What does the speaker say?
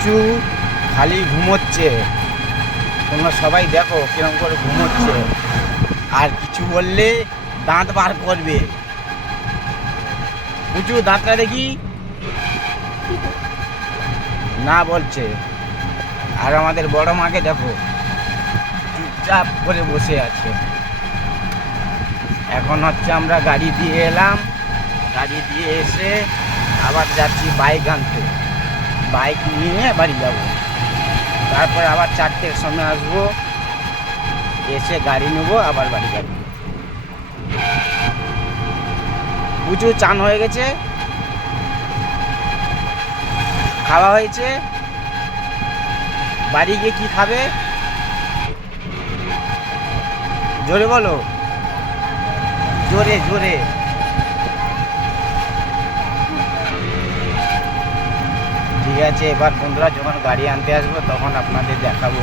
পুচু খালি ঘুমোচ্ছে, তোমরা সবাই দেখো কিরকম করে ঘুমোচ্ছে, আর কিছু বললে দাঁত বার করবে। পুচু দাঁতটা দেখি, না বলছে। আর আমাদের বড় মাকে দেখো চুপচাপ করে বসে আছে। এখন হচ্ছে আমরা গাড়ি দিয়ে এলাম, গাড়ি দিয়ে এসে আবার যাচ্ছি বাইক আনতে, বাইক নিয়ে বাড়ি যাব। তারপর আবার 4টের সময় আসবো, এসে গাড়ি নেবো, আবার বাড়ি যাব। প্রচুর চান হয়ে গেছে, খাওয়া হয়েছে, বাড়ি গিয়ে কি খাবে জোরে বলো, জোরে জোরে। ঠিক আছে, এবার বন্ধুরা যখন গাড়ি আনতে আসবো তখন আপনাদের দেখাবো